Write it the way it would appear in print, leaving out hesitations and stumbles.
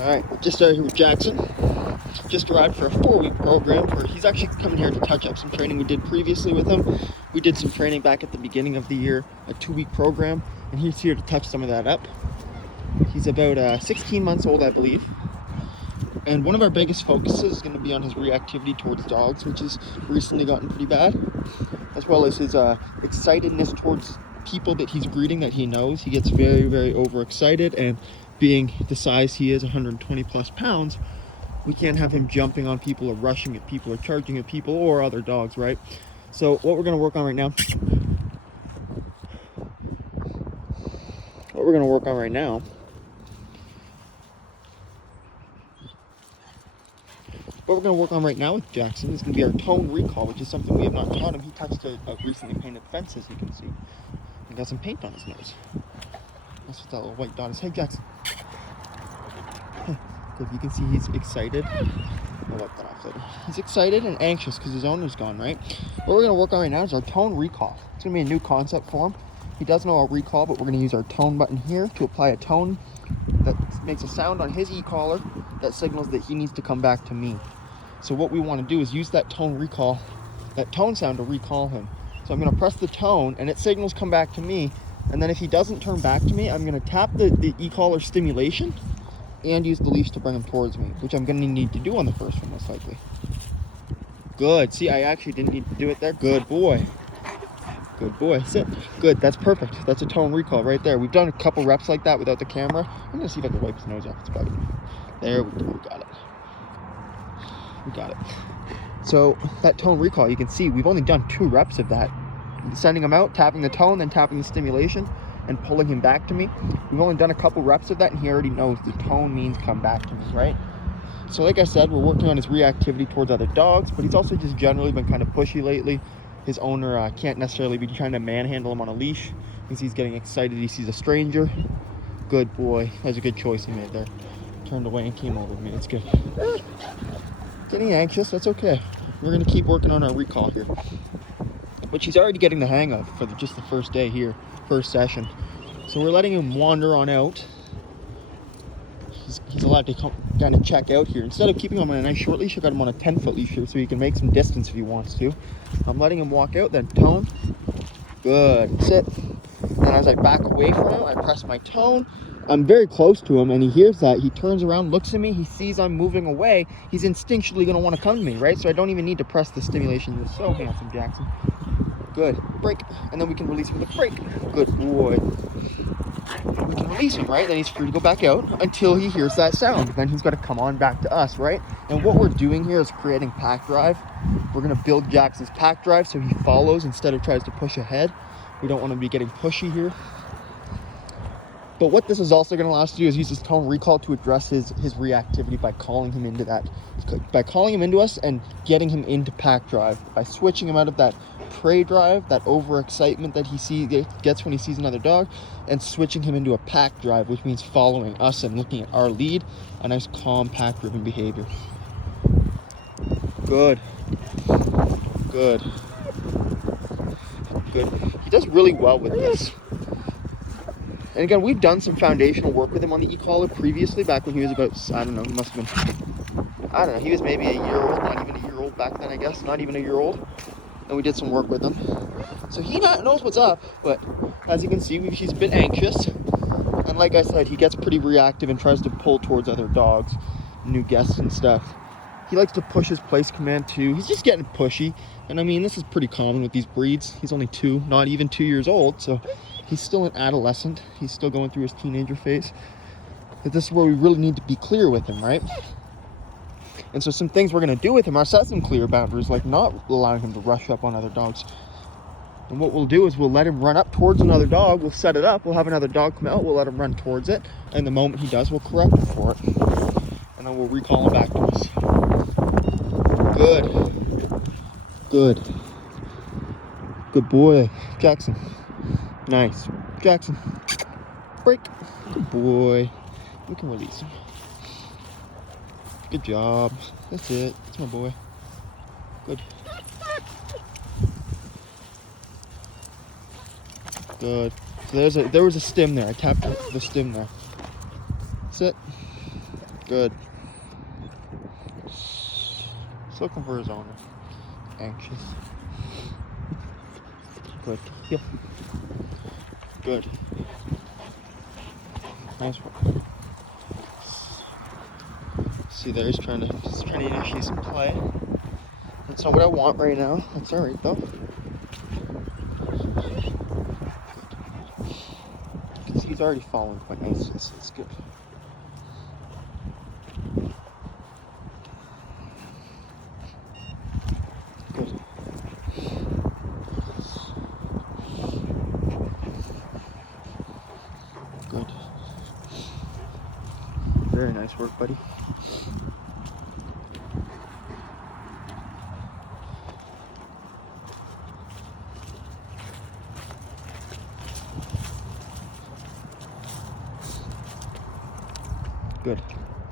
Alright, we just started here with Jackson. Just arrived for a 4-week program where he's actually coming here to touch up some training we did previously with him. We did some training back at the beginning of the year, a 2-week program, and he's here to touch some of that up. He's about 16 months old, I believe. And one of our biggest focuses is going to be on his reactivity towards dogs, which has recently gotten pretty bad, as well as his excitedness towards people that he's greeting that he knows. He gets very, very overexcited, and being the size he is, 120 plus pounds, we can't have him jumping on people or rushing at people or charging at people or other dogs, right? So what we're going to work on right now, with Jackson is going to be our tone recall, which is something we have not taught him. He touched a recently painted fence, as you can see, and got some paint on his nose. That's what that little white dot is. Hey, Jackson. So if you can see, he's excited. I'll wipe that off later. He's excited and anxious because his owner's gone, right? What we're going to work on right now is our tone recall. It's going to be a new concept for him. He does know our recall, but we're going to use our tone button here to apply a tone that makes a sound on his e-collar that signals that he needs to come back to me. So what we want to do is use that tone recall, that tone sound to recall him. So I'm going to press the tone and it signals come back to me. And then if he doesn't turn back to me, I'm going to tap the e-collar stimulation and use the leash to bring him towards me, which I'm going to need to do on the first one most likely. Good. See, I actually didn't need to do it there. Good boy. Good boy. Sit. Good. That's perfect. That's a tone recall right there. We've done a couple reps like that without the camera. I'm going to see if I can wipe his nose off. It's better. There we go. We got it. We got it. So that tone recall, you can see we've only done 2 reps of that. Sending him out, tapping the tone, then tapping the stimulation, and pulling him back to me. We've only done a couple reps of that, and he already knows the tone means come back to me, right? So like I said, we're working on his reactivity towards other dogs, but he's also just generally been kind of pushy lately. His owner can't necessarily be trying to manhandle him on a leash because he's getting excited. He sees a stranger. Good boy. That's a good choice he made there. Turned away and came over to me. That's good. Getting anxious. That's okay. We're going to keep working on our recall here, which he's already getting the hang of for just the first day here, first session. So we're letting him wander on out. He's allowed to kind of check out here. Instead of keeping him on a nice short leash, I got him on a 10-foot leash here so he can make some distance if he wants to. I'm letting him walk out, then tone. Good. Sit. And as I back away from him, I press my tone. I'm very close to him and he hears that. He turns around, looks at me, he sees I'm moving away. He's instinctually going to want to come to me, right? So I don't even need to press the stimulation. You're so handsome, Jackson. Good. Break. And then we can release him with a break. Good boy. We can release him, right? Then he's free to go back out until he hears that sound. Then he's got to come on back to us, right? And what we're doing here is creating pack drive. We're going to build Jackson's pack drive so he follows instead of tries to push ahead. We don't want to be getting pushy here. But what this is also going to allow us to do is use this tone recall to address his reactivity by calling him into that. By calling him into us and getting him into pack drive. By switching him out of that prey drive, that overexcitement that he gets when he sees another dog, and switching him into a pack drive, which means following us and looking at our lead. A nice calm pack-driven behavior. Good. Good. Good. He does really well with this. And again, we've done some foundational work with him on the e-collar previously, back when he was about, I don't know, he must have been, he was maybe a year old, not even a year old back then, I guess, not even a year old. And we did some work with him. So he knows what's up, but as you can see, he's a bit anxious. And like I said, he gets pretty reactive and tries to pull towards other dogs, new guests and stuff. He likes to push his place command too. He's just getting pushy. And I mean, this is pretty common with these breeds. He's only 2, not even 2 years old, so he's still an adolescent. He's still going through his teenager phase. But this is where we really need to be clear with him, right? And so some things we're going to do with him are set some clear boundaries, like not allowing him to rush up on other dogs. And what we'll do is we'll let him run up towards another dog. We'll set it up. We'll have another dog come out. We'll let him run towards it. And the moment he does, we'll correct him for it. And then we'll recall him back to us. Good. Good. Good boy. Jackson. Nice. Jackson. Break. Good boy. We can release him. Good job. That's it. That's my boy. Good. Good. So there was a stim there. I tapped the stim there. Sit. Good. He's looking for his owner. Anxious. Good. Yep. Good. Nice one. See there, he's trying to initiate some play. That's not what I want right now. That's alright though. Because he's already fallen quite nicely, so it's good. Good. Good. Very nice work, buddy.